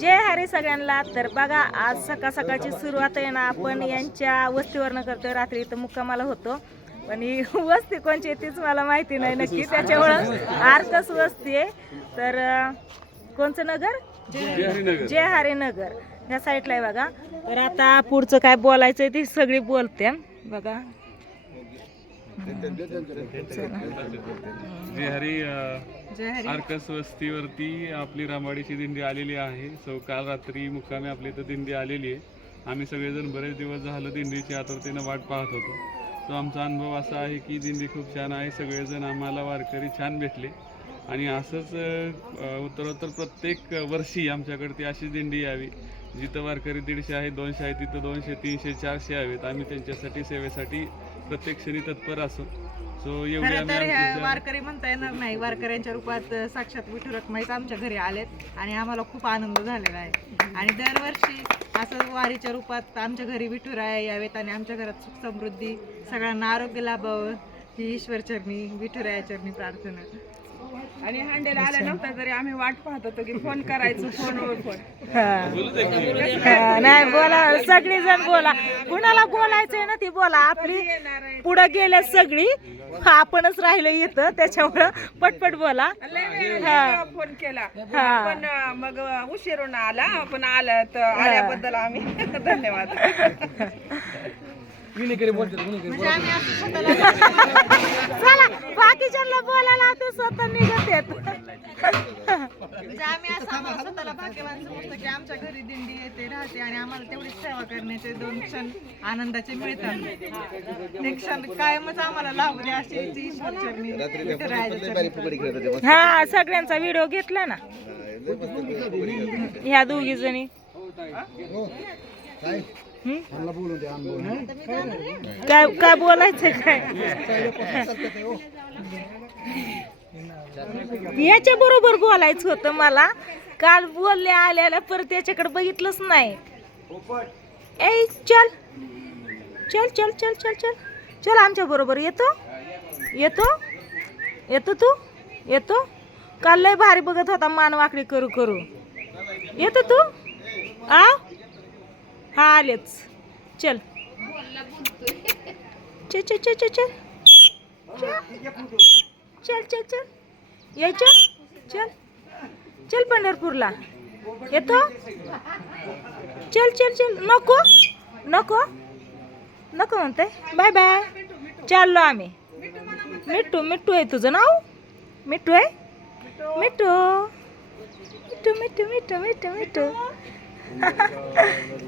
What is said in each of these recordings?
जय हरी सगळ्यांना. तर बघा आज सकाळ सकाळची सुरुवात आहे ना आपण यांच्या वस्तीवरनं करतोय. रात्री इथं मुक्कामाला होतो पण ही वस्ती कोणची आहे तीच मला माहिती नाही नक्की, त्याच्यामुळं आरकस वस्ती आहे. तर कोणचं नगर? जय हरी नगर ह्या साईडला आहे बघा. तर आता पुढचं काय बोलायचं ती सगळी बोलते बघा. जय हरी आरकस वस्तीवरती आपली रामाडीची दिंडी आलेली आहे. सो काल रात्री मुक्कामी आपली इथं दिंडी आलेली आहे. आम्ही सगळेजण बरेच दिवस झालं दिंडीची आतुरतेनं वाट पाहत होतो. तो आमचा अनुभव असा आहे की दिंडी खूप छान आहे. सगळेजण आम्हाला वारकरी छान भेटले आणि असंच उत्तरोत्तर प्रत्येक वर्षी आमच्याकडे ती अशी दिंडी यावी. जिथं वारकरी 150 आहे 200 आहे तिथं 200 300 400 यावेत. आम्ही त्यांच्यासाठी सेवेसाठी प्रत्येक क्षणी तत्पर असो. सो एवढे वारकरी म्हणता येणार नाही, वारकऱ्यांच्या रूपात साक्षात विठू रखुमाईच आमच्या घरी आलेत आणि आम्हाला खूप आनंद झालेला आहे. आणि दरवर्षी असं वारीच्या रूपात आमच्या घरी विठुराया यावेत आणि आमच्या घरात सुख समृद्धी सगळ्यांना आरोग्य लाभावं ही ईश्वरचरणी विठुरायाचरणी प्रार्थना. आणि हांडेला आल्यानंतर तरी आम्ही वाट पाहत होतो की फोन करायचं, फोनवर फोन. नाही बोला, सगळी जण बोला, कुणाला बोलायचंय ना ती बोला. आपली पुढे गेल्या सगळी, आपणच राहिलो इथं, त्याच्यामुळं पटपट बोला. फोन केला पण मग उशीरून आला, पण आलं तर आल्याबद्दल आम्ही धन्यवाद. चला बाकीच्यांना बोलायला ते स्वतः निघत येत. म्हणजे आम्ही असं आम्हाला स्वतःला भाग्यवान समजतो की आमच्या घरी दिंडी येते राहते आणि आम्हाला तेवढीच सेवा करण्याचे 2 क्षण आनंदाचे मिळतात. ते क्षण कायमच आम्हाला लाभू दे अशी ईश्वरचरणी. हा सगळ्यांचा व्हिडिओ घेतला ना ह्या दोघी जणी. काय काय बोलायचं काय याच्या बरोबर बोलायचं होतं मला. काल बोलले आल्याला परत याच्याकडे बघितलंच नाही. ए चल चल चल चल चल चल चल आमच्या बरोबर येतो येतो येतो तू येतो. काल लय भारी बघत होता मान वाकडी करू करू. येतो तू आ हा आलेच. चल चल चल चल चल चल चल चल चल यायचं. चल चल पंढरपूरला येतो. चल चल चल नको नको नको म्हणते. बाय बाय चाललो आम्ही. मिठू मिठू आहे तुझं नाव? मिठू आहे? मिठू मिठू मिठू मिठू मिठू मिठू.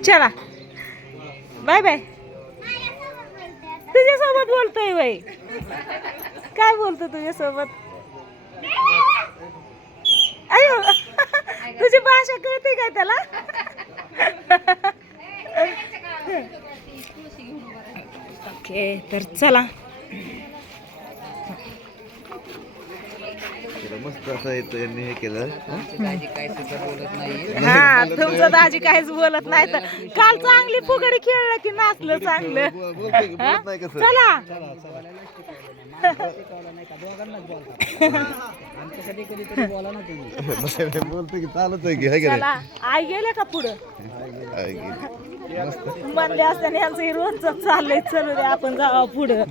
चला बाय बाय. तुझ्यासोबत बोलतोय बाई. काय बोलतो तुझ्यासोबत? अयो तुझी भाषा कळते काय त्याला? ओके तर चला. मस्त असं येतो यांनी हे केलं. हा तुमचं दाजी काहीच बोलत नाही. तर काल चांगली फुगडी खेळलं की नाचलं चांगलं. चला बोलतो की चालत आहे की चला. आई गेले का पुढं? म्हणले असताना यांचं रोजच चाललंय. चलू दे आपण जावा पुढं.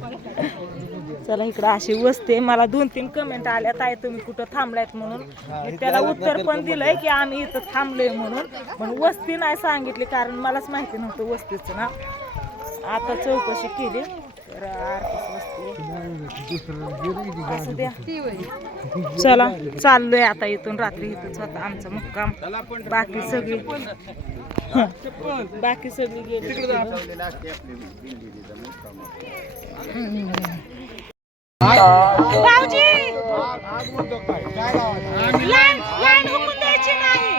चला इकडं अशी वस्ती. मला 2-3 कमेंट आल्यात आहे तुम्ही कुठं थांबलायत म्हणून. मी त्याला उत्तर पण दिलंय की आम्ही इथं थांबलोय म्हणून. पण वस्ती नाही सांगितली कारण मलाच माहिती नव्हतं वस्तीचं ना. आता चौकशी केली तर आरकस वस्ती असू द्या. चला चाललोय आता इथून. रात्री इथंच होता आमचा मुक्काम. बाकी सगळी गेली. भाऊजी लाईन लाईन हुकून द्यायची नाही.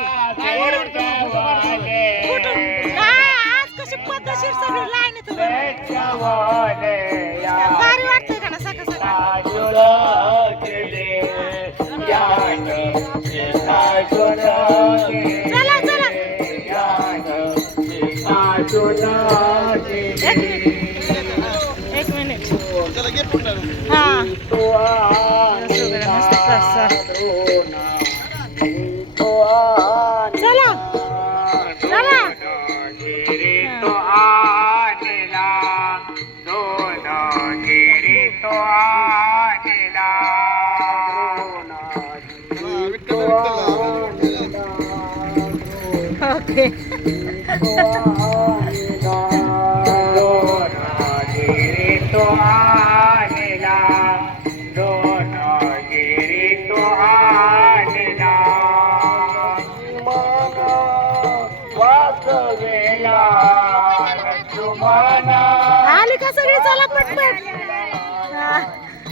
आज कशी पद्धतशीर सगळी लाईन येतो. भारी वाटतंय का ना सकाळ सकाळ. चला चला एक मिनिट. हा मस्त प्रसाद. चला लागले आली का सगळी चला पटपट हा,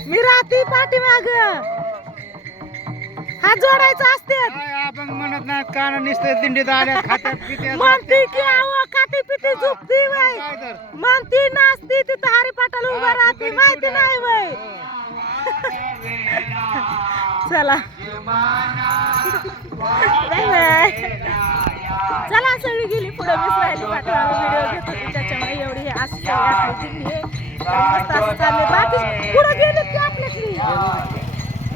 मी राहते पाठीमाग हात जोडायचा असते आपण म्हणत नाही कान निसते दिंडीत आल्या खात्यात पित्यात म्हणती की अहो खाती पिती झुकती बाई काय तर म्हणती नाचती तिथं हरिपाटाला उभा राहते माहिती नाही बाई चला बाय बाय चला सगळी गेली पुढे मिस राहिली पाठवायला व्हिडिओ घेत होती त्याच्यामुळे एवढी हे अशी सगळी आपली दिंडी आहे तर मस्त असं चालले बाकी पुढे गेलेत की आपल्यातली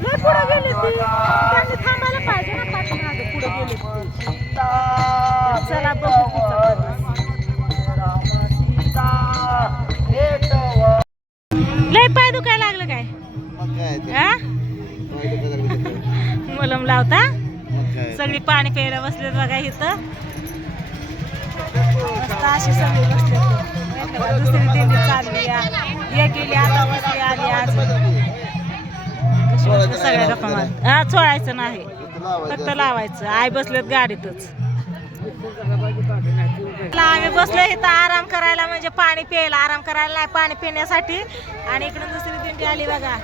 लय पुढे गेली ती त्यांनी थांबायला पाहिजे ना पाठीमागे पुढे गेली ती चला बघू पुढचा प्रवास. लय पाय दुखायला लागलं काय मग काय ते? हा वाईट बघायला गेलं. मलम लावता मग काय? सगळी पाणी प्यायला बसलेत बघा इथं मस्त अशी सगळी बसले दुसरी दिंडी चालली एक गेली आता बसली आली आज कशी बसली सगळ्या गप्पा मारत हा चोळायचं नाही फक्त लावायचं आई बसलेत गाडीतच आम्ही बसलो इथं आराम करायला म्हणजे पाणी प्यायला आराम करायला नाही पाणी पिण्यासाठी आणि इकडून दुसरी दिंडी आली बघा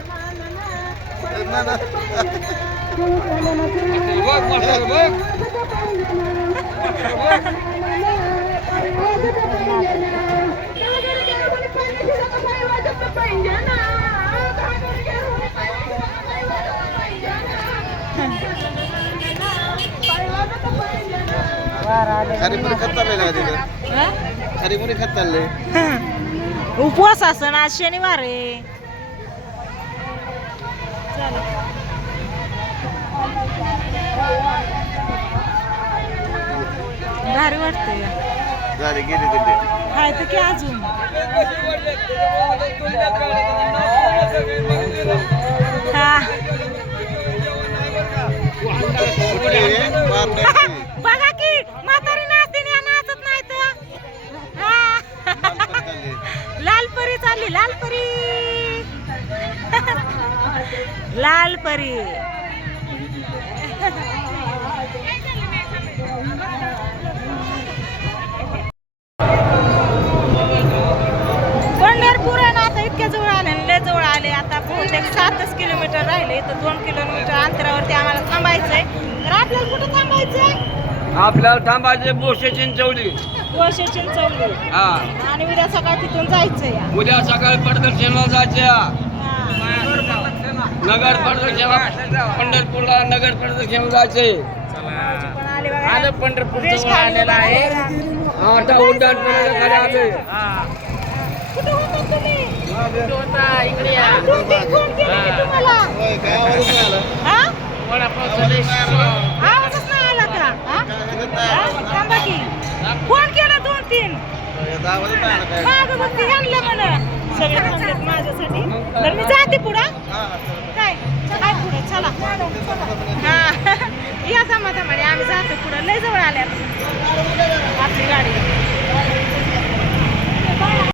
खारी मुली खात चाललंय ना तिकडे खारी मुली खात चाललंय उपवास असं आज शनिवार आहे चला भारी वाटतंय झाली गेली तिथे हाय तर की अजून हा बघा की म्हातारी नाचते ना नाचत नाही तर लालपरी चालली लालपरी लालपरी पंढरपूर आहे ना आता इतक्या जवळ आले लय जवळ आले आता बहुतेक 7 किलोमीटर राहिले तर 2 किलोमीटर अंतरावरती आम्हाला थांबायचंय तर आपल्याला कुठं थांबायचंय आपल्याला थांबायचे बोशे चिंचवली गोशे चिंचवली हा आणि उद्या सकाळी तिथून जायचं या उद्या सकाळी प्रदक्षिणला जायच्या नगर प्रदक्षिणा पंढरपूरला नगर प्रदक्षिणा जायचे पण आले बघा आलं पंढरपूर देश खाली आलेला आहे आता उड्डाण पुण्याला आले कुठं होता तुम्ही इकडे या फोन केले की तुम्हाला होय, काय आवाजच नाही आला. हा वडापाव आवाजच नाही आला का हा? थांबा की फोन केला 2-3 याचा आवाजच नाही आला काय. मागं बघ ते आणलं म्हणा सगळे थांबलेत माझ्यासाठी तर मी जाते पुढं काय काय पुढे चला हा या दमा दमाने आम्ही जातो पुढं लय जवळ आल्या